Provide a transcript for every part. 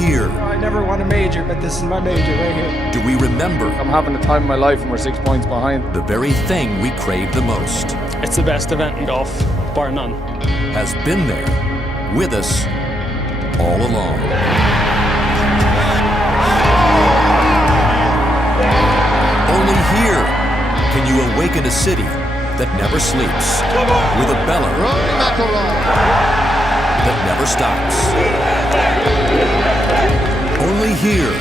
here? I never won a major, but this is my major right here. Do we remember I'm having the time of my life and we're 6 points behind. the very thing we crave the most? It's the best event in golf, bar none. Has been there with us all along. Only here can you awaken a city that never sleeps with a Beller that never stops. Only here,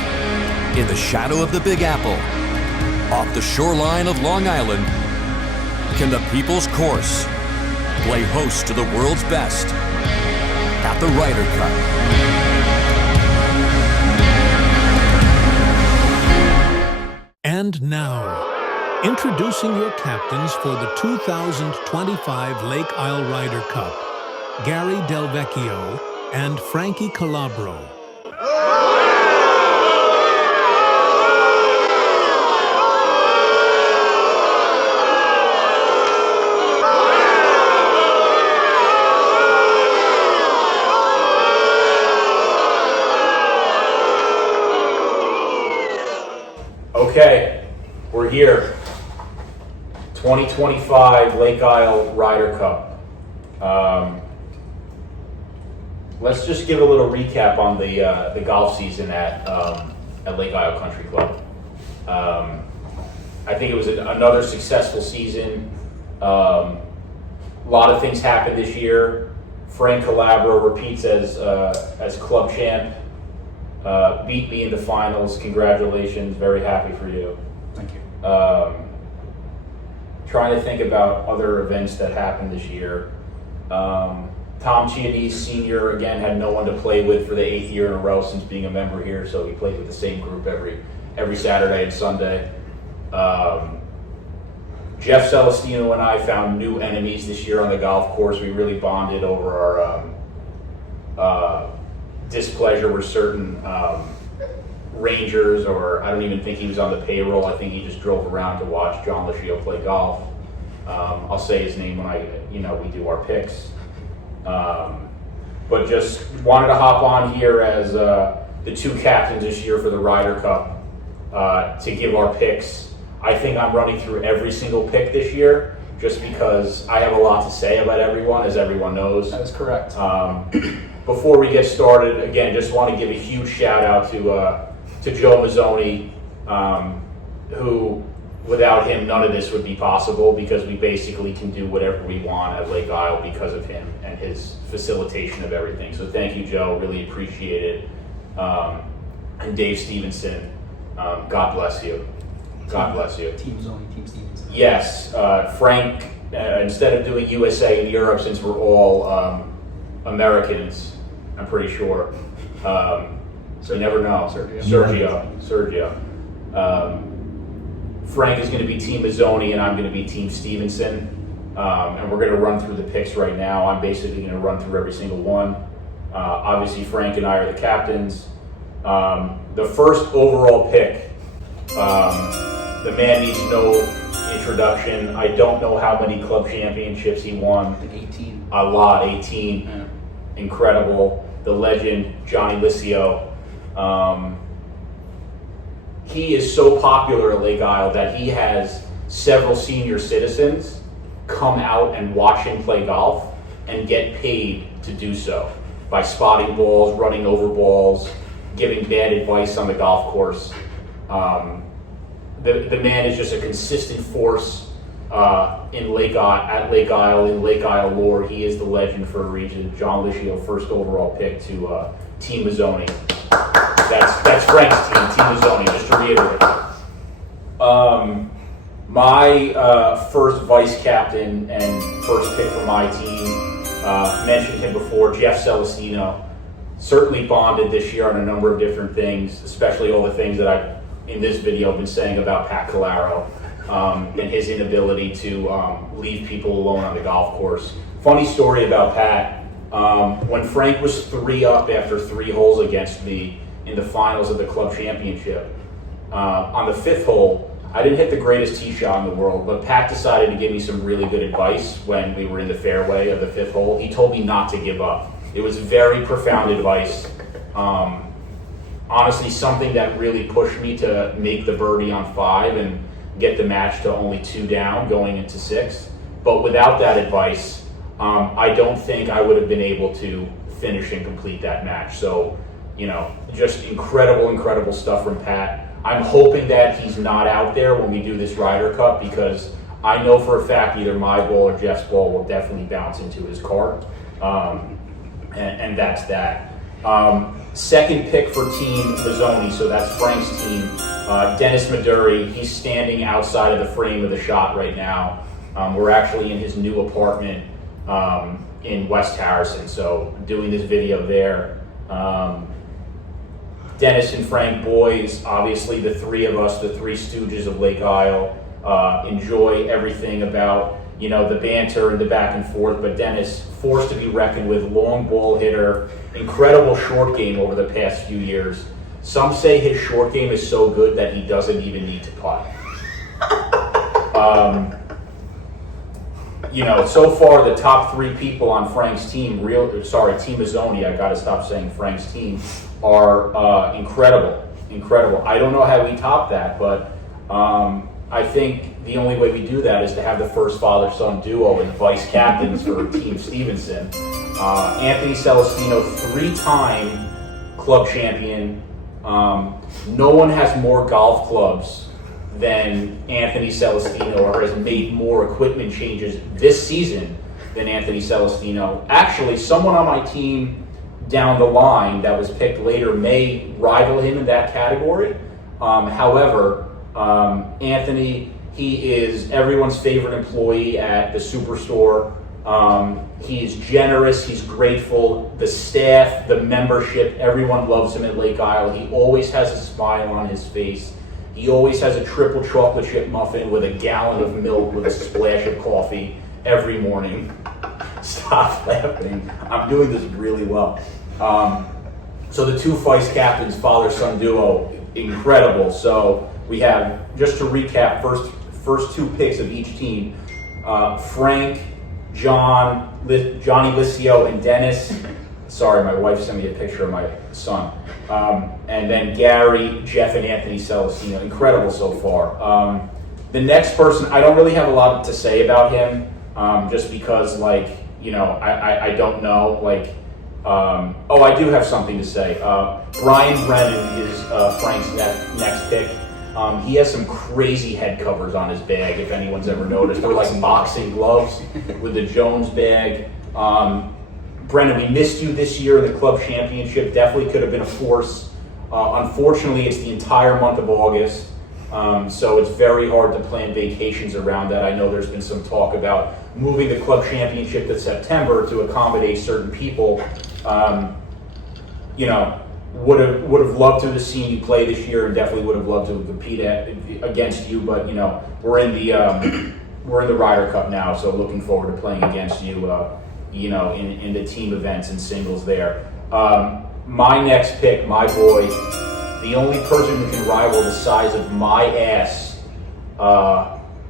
in the shadow of the Big Apple, off the shoreline of Long Island, can the People's Course play host to the world's best at the Ryder Cup. And now, introducing your captains for the 2025 Lake Isle Ryder Cup, Gary Delvecchio and Frankie Calabro. Okay, we're here. 2025 Lake Isle Ryder Cup. Let's just give a little recap on the golf season at Lake Isle Country Club. I think it was another successful season. A lot of things happened this year. Frank Calabro repeats as club champ. Beat me in the finals. Congratulations. Very happy for you. Thank you. Trying to think about other events that happened this year. Tom Chianese Sr. again had no one to play with for the 8th year in a row since being a member here, so he played with the same group every Saturday and Sunday. Jeff Celestino and I found new enemies this year on the golf course. We really bonded over our displeasure with certain rangers, or I don't even think he was on the payroll. I think he just drove around to watch John Lucio play golf. I'll say his name when we do our picks. But just wanted to hop on here as the two captains this year for the Ryder Cup to give our picks. I think I'm running through every single pick this year just because I have a lot to say about everyone, as everyone knows. That is correct. Before we get started, again, just want to give a huge shout out to Joe Mazzoni, who, without him, none of this would be possible because we basically can do whatever we want at Lake Isle because of him and his facilitation of everything. So thank you, Joe. Really appreciate it. And Dave Stevenson, God bless you. God bless you. Team Mazzoni, Team Stevenson. Yes, Frank, instead of doing USA and Europe, since we're all Americans, I'm pretty sure. So you never know. Sergio. Frank is going to be Team Mazzoni and I'm going to be Team Stevenson. And we're going to run through the picks right now. I'm basically going to run through every single one. Obviously, Frank and I are the captains. The first overall pick, the man needs no introduction. I don't know how many club championships he won. I think 18. A lot, 18. Yeah. Incredible. The legend, Johnny Licio. He is so popular at Lake Isle that he has several senior citizens come out and watch him play golf and get paid to do so by spotting balls, running over balls, giving bad advice on the golf course. The man is just a consistent force in Lake Isle, in Lake Isle lore. He is the legend for a reason. John Licio, first overall pick to Team Mazzoni. That's Frank's team Mazzoni, just to reiterate. My first vice captain and first pick for my team, mentioned him before, Jeff Celestino. Certainly bonded this year on a number of different things, especially all the things that I've, in this video, been saying about Pat Calaro and his inability to leave people alone on the golf course. Funny story about Pat, when Frank was 3 up after 3 holes against me in the finals of the club championship, on the 5th hole, I didn't hit the greatest tee shot in the world, but Pat decided to give me some really good advice when we were in the fairway of the 5th hole. He told me not to give up. It was very profound advice. honestly something that really pushed me to make the birdie on 5 and get the match to only 2 down going into 6. But without that advice, I don't think I would have been able to finish and complete that match. So, just incredible stuff from Pat. I'm hoping that he's not out there when we do this Ryder Cup, because I know for a fact either my ball or Jeff's ball will definitely bounce into his cart. And that's that. Second pick for Team Mazzoni, so that's Frank's team. Dennis Maduri, he's standing outside of the frame of the shot right now. We're actually in his new apartment in West Harrison, so doing this video there. Dennis and Frank, boys, obviously the 3 of us, the 3 stooges of Lake Isle, enjoy everything about, the banter and the back and forth, but Dennis, forced to be reckoned with, long ball hitter, incredible short game over the past few years. Some say his short game is so good that he doesn't even need to putt. So far the top 3 people on Frank's team, Team Mazzoni, I gotta stop saying Frank's team, are incredible. I don't know how we top that, but I think the only way we do that is to have the first father-son duo and vice captains for Team Stevenson. Anthony Celestino, 3-time club champion. No one has more golf clubs than Anthony Celestino, or has made more equipment changes this season than Anthony Celestino. Actually, someone on my team down the line that was picked later may rival him in that category. However, Anthony, he is everyone's favorite employee at the Superstore. He's generous, he's grateful. The staff, the membership, everyone loves him at Lake Isle. He always has a smile on his face. He always has a triple chocolate chip muffin with a gallon of milk with a splash of coffee every morning. Stop laughing. I'm doing this really well. So the 2 vice captains, father-son duo, incredible. So we have, just to recap, first 2 picks of each team. Frank, Johnny Licio, and Dennis. Sorry, my wife sent me a picture of my son. And then Gary, Jeff, and Anthony Celestino. Incredible so far. The next person, I don't really have a lot to say about him, just because, I don't know. I do have something to say. Brian Brennan is Frank's next pick. He has some crazy head covers on his bag, if anyone's ever noticed. They're like boxing gloves with the Jones bag. Brennan, we missed you this year in the club championship. Definitely could have been a force. Unfortunately, it's the entire month of August, so it's very hard to plan vacations around that. I know there's been some talk about moving the club championship to September to accommodate certain people. Would have loved to have seen you play this year, and definitely would have loved to compete against you. But we're in the Ryder Cup now, so looking forward to playing against you. In the team events and singles there. My next pick, my boy, the only person who can rival the size of my ass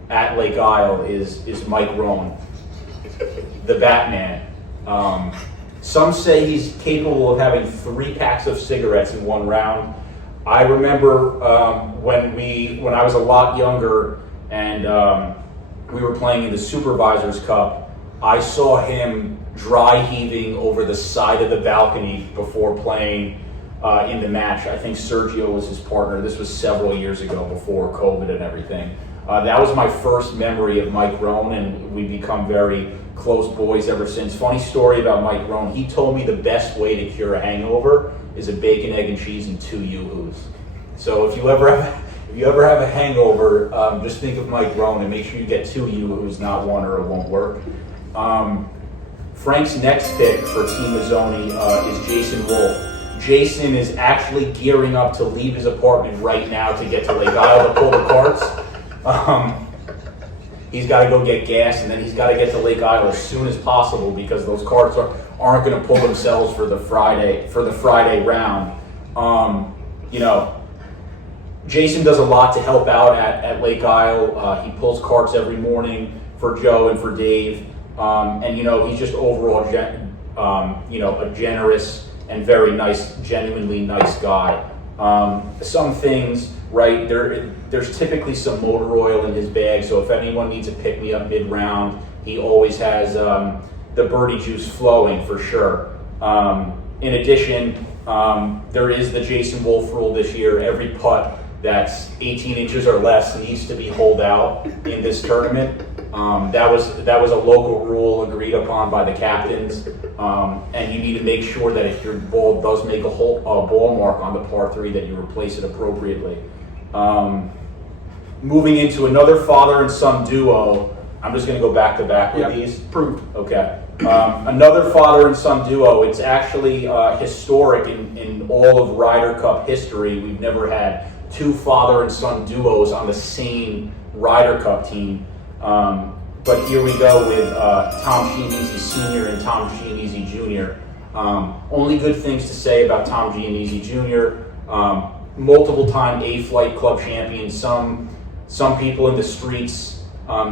at Lake Isle is Mike Rohn, the Batman. Some say he's capable of having 3 packs of cigarettes in one round. I remember when I was a lot younger and we were playing in the Supervisors Cup, I saw him dry heaving over the side of the balcony before playing in the match. I think Sergio was his partner. This was several years ago, before COVID and everything. That was my first memory of Mike Rohn, and we've become very close boys ever since. Funny story about Mike Rohn. He told me the best way to cure a hangover is a bacon, egg, and cheese and 2 Yoo-hoos. So if you ever have a hangover, just think of Mike Rohn and make sure you get 2 Yoo-hoos, not 1, or it won't work. Frank's next pick for Team Mazzoni is Jason Wolf. Jason is actually gearing up to leave his apartment right now to get to Lake Isle to pull the carts. He's got to go get gas, and then he's got to get to Lake Isle as soon as possible, because those carts aren't going to pull themselves for the Friday round. Jason does a lot to help out at Lake Isle. He pulls carts every morning for Joe and for Dave. And he's just overall, a generous and very nice, genuinely nice guy. Some things, right, there's typically some motor oil in his bag, so if anyone needs a pick-me-up mid-round, he always has the birdie juice flowing for sure. In addition, there is the Jason Wolf rule this year. Every putt that's 18 inches or less needs to be holed out in this tournament. That was a local rule agreed upon by the captains, and you need to make sure that if your ball does make a ball mark on the par 3, that you replace it appropriately. Moving into another father and son duo, I'm just going to go back to back with these. Proved. Okay. Another father and son duo. It's actually historic in all of Ryder Cup history. We've never had two father and son duos on the same Ryder Cup team. But here we go with Tom Giannese Sr. and Tom Giannese Jr. Only good things to say about Tom Giannese Jr. Multiple-time A-Flight Club champion. Some people in the streets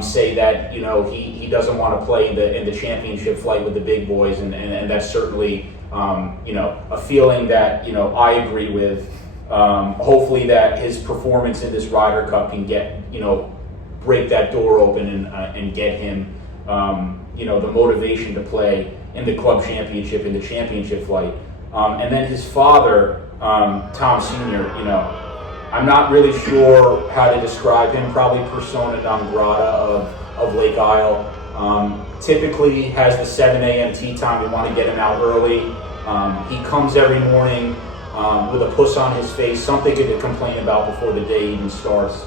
say that he doesn't want to play in the championship flight with the big boys, and that's certainly a feeling that I agree with. Hopefully that his performance in this Ryder Cup can get break that door open and get him the motivation to play in the club championship, in the championship flight. And then his father, Tom Sr., I'm not really sure how to describe him, probably persona non grata of Lake Isle. Typically has the 7 a.m. tee time. We want to get him out early. He comes every morning with a puss on his face, something to complain about before the day even starts.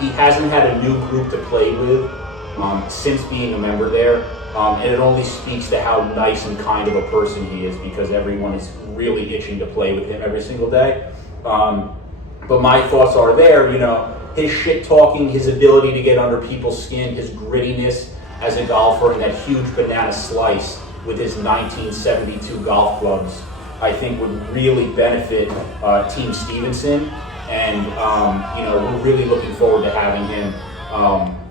He hasn't had a new group to play with since being a member there, and it only speaks to how nice and kind of a person he is, because everyone is really itching to play with him every single day. But my thoughts are there, his shit talking, his ability to get under people's skin, his grittiness as a golfer, and that huge banana slice with his 1972 golf clubs, I think would really benefit Team Stevenson. And we're really looking forward to having him.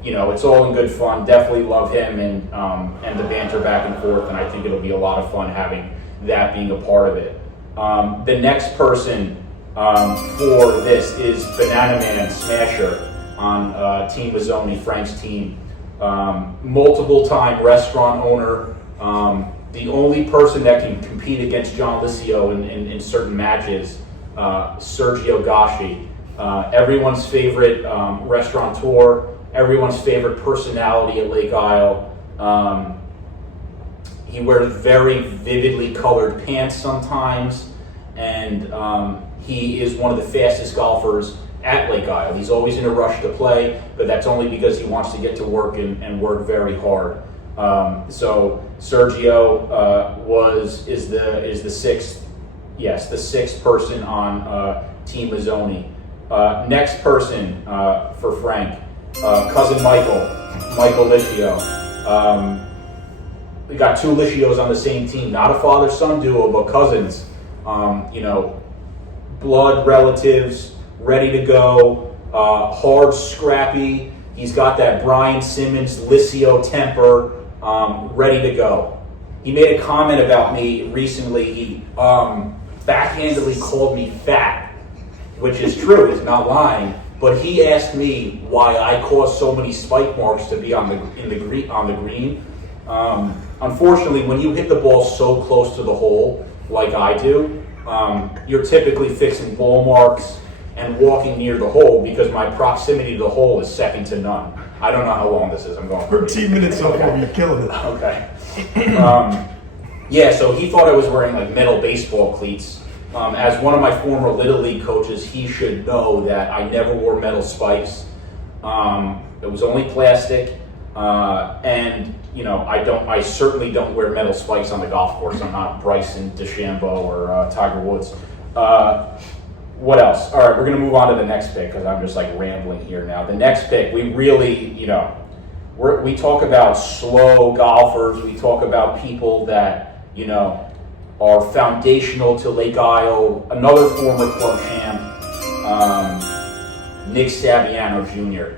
It's all in good fun. Definitely love him and the banter back and forth, and I think it'll be a lot of fun having that being a part of it. The next person for this is Banana Man Smasher on Team Mazzoni, Frank's team. Multiple-time restaurant owner. The only person that can compete against John Licio in certain matches. Sergio Gashi, everyone's favorite restaurateur, everyone's favorite personality at Lake Isle. He wears very vividly colored pants sometimes, and he is one of the fastest golfers at Lake Isle. He's always in a rush to play, but that's only because he wants to get to work and work very hard. So Sergio is the sixth. Yes, the sixth person on Team Mazzoni. Next person for Frank, cousin Michael Licio. We got two Licios on the same team, not a father-son duo, but cousins. Blood relatives, ready to go, hard, scrappy. He's got that Brian Simmons Licio temper, ready to go. He made a comment about me recently. He backhandedly called me fat, which is true, he's not lying, but he asked me why I caused so many spike marks to be on the green. Unfortunately, when you hit the ball so close to the hole, like I do, you're typically fixing ball marks and walking near the hole, because my proximity to the hole is second to none. I don't know how long this is. I'm going 13 minutes so far, you're killing it. Okay. So he thought I was wearing like metal baseball cleats. As one of my former Little League coaches, he should know that I never wore metal spikes. It was only plastic, and I certainly don't wear metal spikes on the golf course. I'm not Bryson DeChambeau or Tiger Woods. What else? All right, we're going to move on to the next pick, because I'm just like rambling here now. The next pick, we really, we talk about slow golfers. We talk about people that, are foundational to Lake Isle. Another former club champ, Nick Saviano Jr.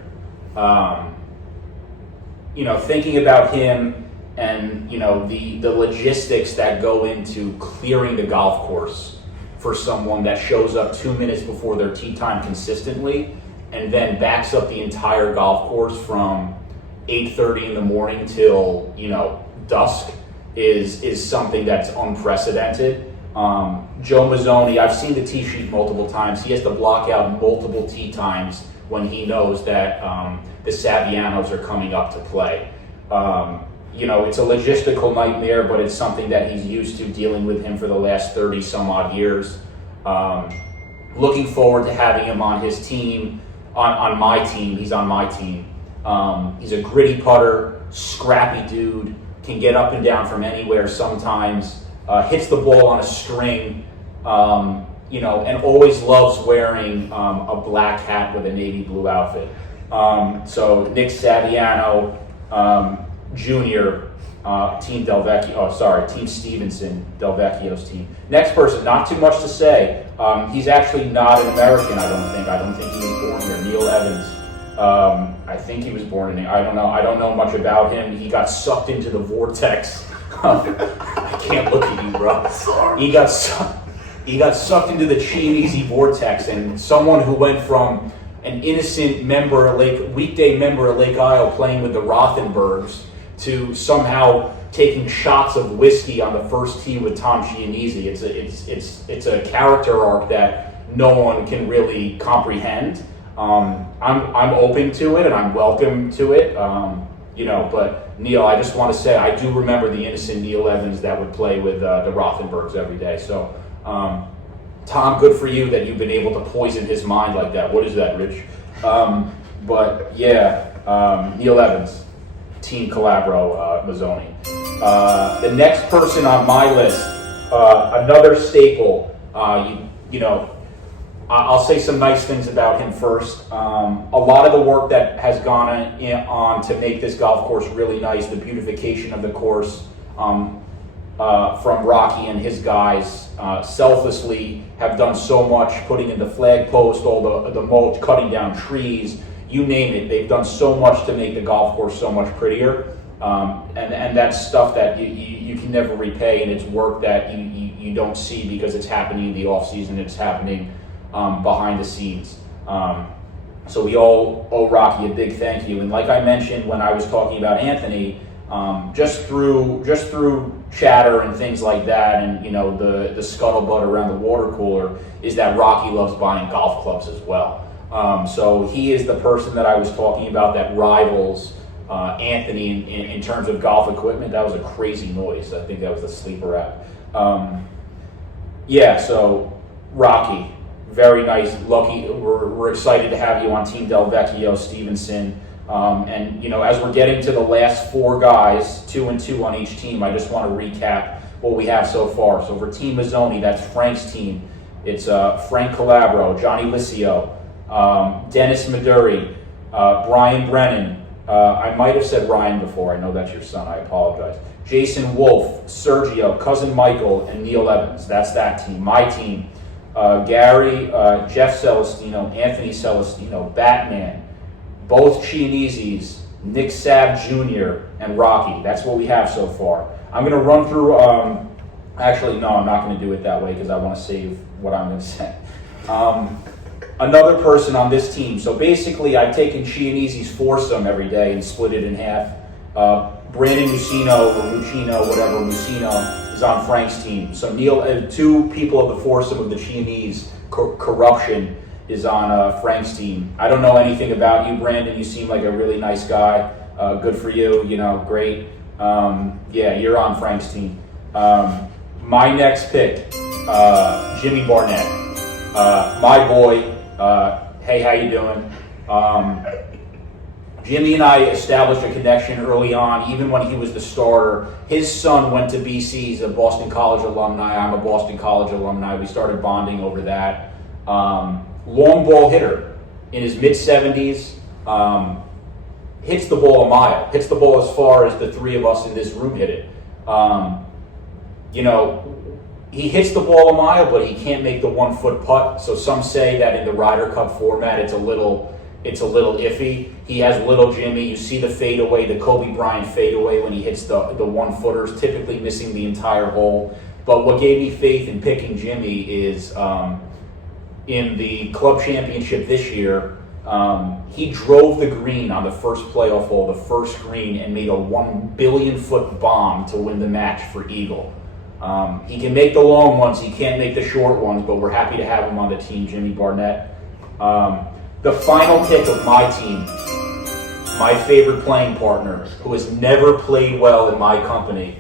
Thinking about him and, the logistics that go into clearing the golf course for someone that shows up 2 minutes before their tee time consistently and then backs up the entire golf course from 8:30 in the morning till, dusk is something that's unprecedented. Joe Mazzoni, I've seen the tee sheet multiple times. He has to block out multiple tee times when he knows that the Savianos are coming up to play. It's a logistical nightmare, but it's something that he's used to dealing with him for the last 30 some odd years. Looking forward to having him on his team, on my team. He's on my team. He's a gritty putter, scrappy dude, can get up and down from anywhere sometimes, hits the ball on a string, and always loves wearing a black hat with a navy blue outfit. So Nick Saviano, Jr., Team Stevenson, Delvecchio's team. Next person, not too much to say. He's actually not an American, I don't think. I don't think he was born here. Neil Evans. I think he was born in, I don't know. I don't know much about him. He got sucked into the vortex. I can't look at you, bro. He got sucked into the Chianese vortex, and someone who went from an innocent weekday member of Lake Isle playing with the Rothenbergs to somehow taking shots of whiskey on the first tee with Tom Chianese. It's a character arc that no one can really comprehend. I'm open to it and I'm welcome to it. But Neil, I just want to say I do remember the innocent Neil Evans that would play with the Rothenbergs every day. So, Tom, good for you that you've been able to poison his mind like that. What is that, Rich? Neil Evans, Team Calabro, Mazzoni. The next person on my list, another staple. I'll say some nice things about him first. A lot of the work that has gone on to make this golf course really nice, the beautification of the course, from Rocky and his guys, selflessly have done so much, putting in the flag post, all the mulch, cutting down trees, you name it. They've done so much to make the golf course so much prettier. And that's stuff that you can never repay, and it's work that you don't see because it's happening in the off season. It's happening behind the scenes. So we all owe Rocky a big thank you. And like I mentioned when I was talking about Anthony, just through chatter and things like that, and the scuttlebutt around the water cooler, is that Rocky loves buying golf clubs as well. So he is the person that I was talking about that rivals Anthony in terms of golf equipment. That was a crazy noise. I think that was the sleeper app. So Rocky, very nice, lucky. We're excited to have you on Team Delvecchio, Stevenson. As we're getting to the last four guys, 2 and 2 on each team, I just want to recap what we have so far. So for Team Mazzoni, that's Frank's team. It's Frank Calabro, Johnny Licio, Dennis Maduri, Brian Brennan. I might have said Ryan before. I know that's your son. I apologize. Jason Wolf, Sergio, Cousin Michael, and Neil Evans. That's that team. My team. Gary, Jeff Celestino, Anthony Celestino, Batman, both Chianeses, Nick Sab Jr., and Rocky. That's what we have so far. I'm going to run through, actually, no, I'm not going to do it that way because I want to save what I'm going to say. Another person on this team. So basically, I've taken Chianese's foursome every day and split it in half. Brandon Musino, or Mucino, whatever, Musino, is on Frank's team. So Neil, two people of the foursome of the Chianese corruption is on Frank's team. I don't know anything about you, Brandon. You seem like a really nice guy. Good for you. Great. You're on Frank's team. My next pick, Jimmy Barnett, my boy. Hey, how you doing? Jimmy and I established a connection early on, even when he was the starter. His son went to BC. He's a Boston College alumni. I'm a Boston College alumni. We started bonding over that. Long ball hitter in his mid-70s. Hits the ball a mile. Hits the ball as far as the three of us in this room hit it. He hits the ball a mile, but he can't make the 1 foot putt. So some say that in the Ryder Cup format, it's a little iffy. He has little Jimmy. You see the fadeaway, the Kobe Bryant fadeaway when he hits the 1 footers, typically missing the entire hole. But what gave me faith in picking Jimmy is in the club championship this year, he drove the green on the first playoff hole, the first green, and made a 1 billion foot bomb to win the match for Eagle. He can make the long ones, he can't make the short ones, but we're happy to have him on the team, Jimmy Barnett. The final pick of my team, my favorite playing partner, who has never played well in my company.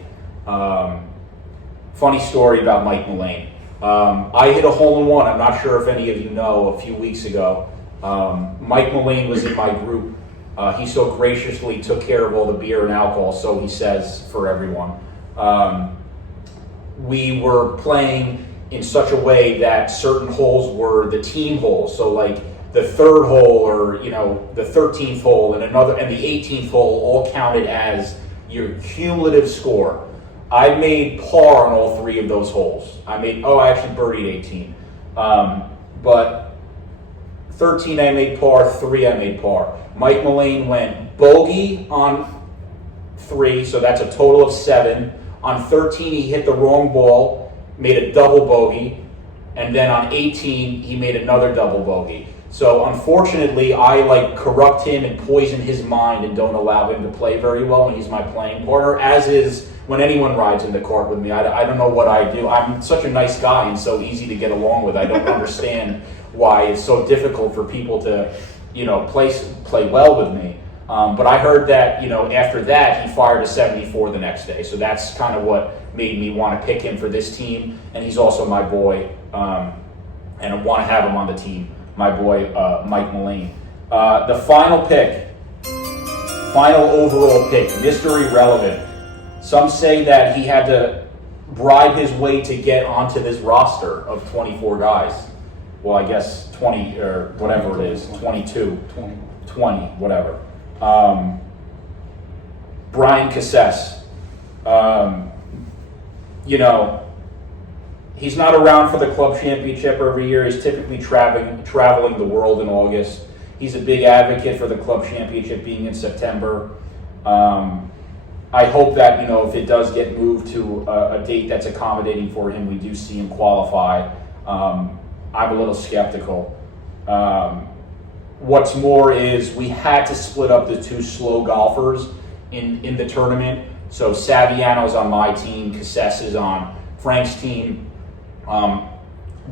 Funny story about Mike Mullane. I hit a hole-in-one, I'm not sure if any of you know, a few weeks ago. Mike Mullane was in my group. He so graciously took care of all the beer and alcohol, so he says, for everyone. We were playing in such a way that certain holes were the team holes. So like the third hole or, the 13th hole and the 18th hole all counted as your cumulative score. I made par on all 3 of those holes. I actually birdied 18. But 13 I made par, 3 I made par. Mike Mullane went bogey on 3, so that's a total of 7. On 13, he hit the wrong ball, made a double bogey, and then on 18, he made another double bogey. So unfortunately, I corrupt him and poison his mind and don't allow him to play very well when he's my playing partner, as is when anyone rides in the cart with me. I don't know what I do. I'm such a nice guy and so easy to get along with. I don't understand why it's so difficult for people to, play well with me. But I heard that, after that, he fired a 74 the next day. So that's kind of what made me want to pick him for this team. And he's also my boy, and I want to have him on the team, my boy, Mike Mullane. The final overall pick, Mr. Irrelevant. Some say that he had to bribe his way to get onto this roster of 24 guys. Well, I guess 20 or whatever it is, 22, 20, whatever. Brian Cassess, he's not around for the club championship every year. He's typically traveling the world in August. He's a big advocate for the club championship being in September. I hope that, if it does get moved to a date that's accommodating for him, we do see him qualify. I'm a little skeptical. What's more is we had to split up the 2 slow golfers in the tournament. So Saviano's on my team, Cassess is on Frank's team.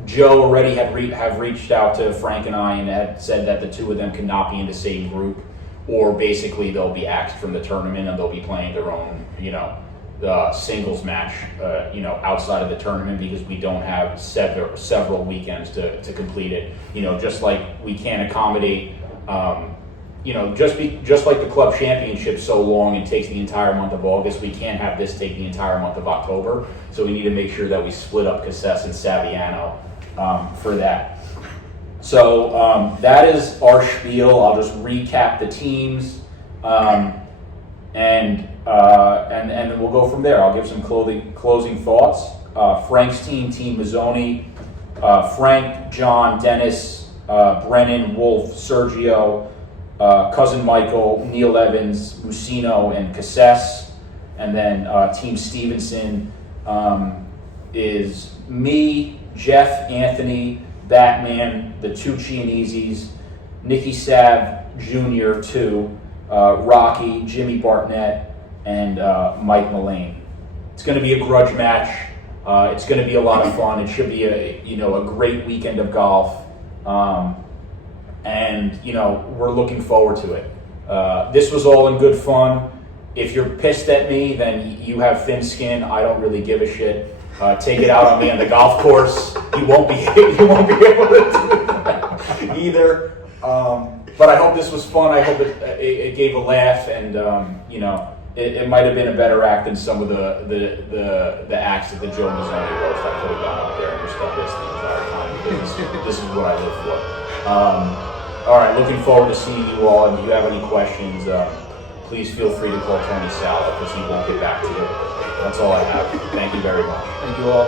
Joe already have reached out to Frank and I and had said that the 2 of them cannot be in the same group, or basically they'll be axed from the tournament and they'll be playing their own, singles match, outside of the tournament because we don't have several weekends to complete it. Just like we can't accommodate, just like the club championship so long and takes the entire month of August, we can't have this take the entire month of October. So we need to make sure that we split up Cassess and Saviano for that. So that is our spiel. I'll just recap the teams, and then we'll go from there. I'll give some closing thoughts. Frank's team, Team Mazzoni, Frank, John, Dennis, Brennan, Wolf, Sergio, Cousin Michael, Neil Evans, Musino, and Cassess. And then Team Stevenson is me, Jeff, Anthony, Batman, the 2 Chianeses, Nicky Sav Jr. 2, Rocky, Jimmy Barnett, and Mike Mullane. It's going to be a grudge match. It's going to be a lot of fun. It should be a great weekend of golf, and we're looking forward to it. This was all in good fun. If you're pissed at me, then you have thin skin. I don't really give a shit. Take it out on me on the golf course. You won't be able to do that either. But I hope this was fun. I hope it gave a laugh, and it might have been a better act than some of the acts that the Joe Mazzoni roast. I could have gone up there and just done this the entire time. This is what I live for. All right, looking forward to seeing you all. And if you have any questions, please feel free to call Tony Sala because he won't get back to you. That's all I have. Thank you very much. Thank you all.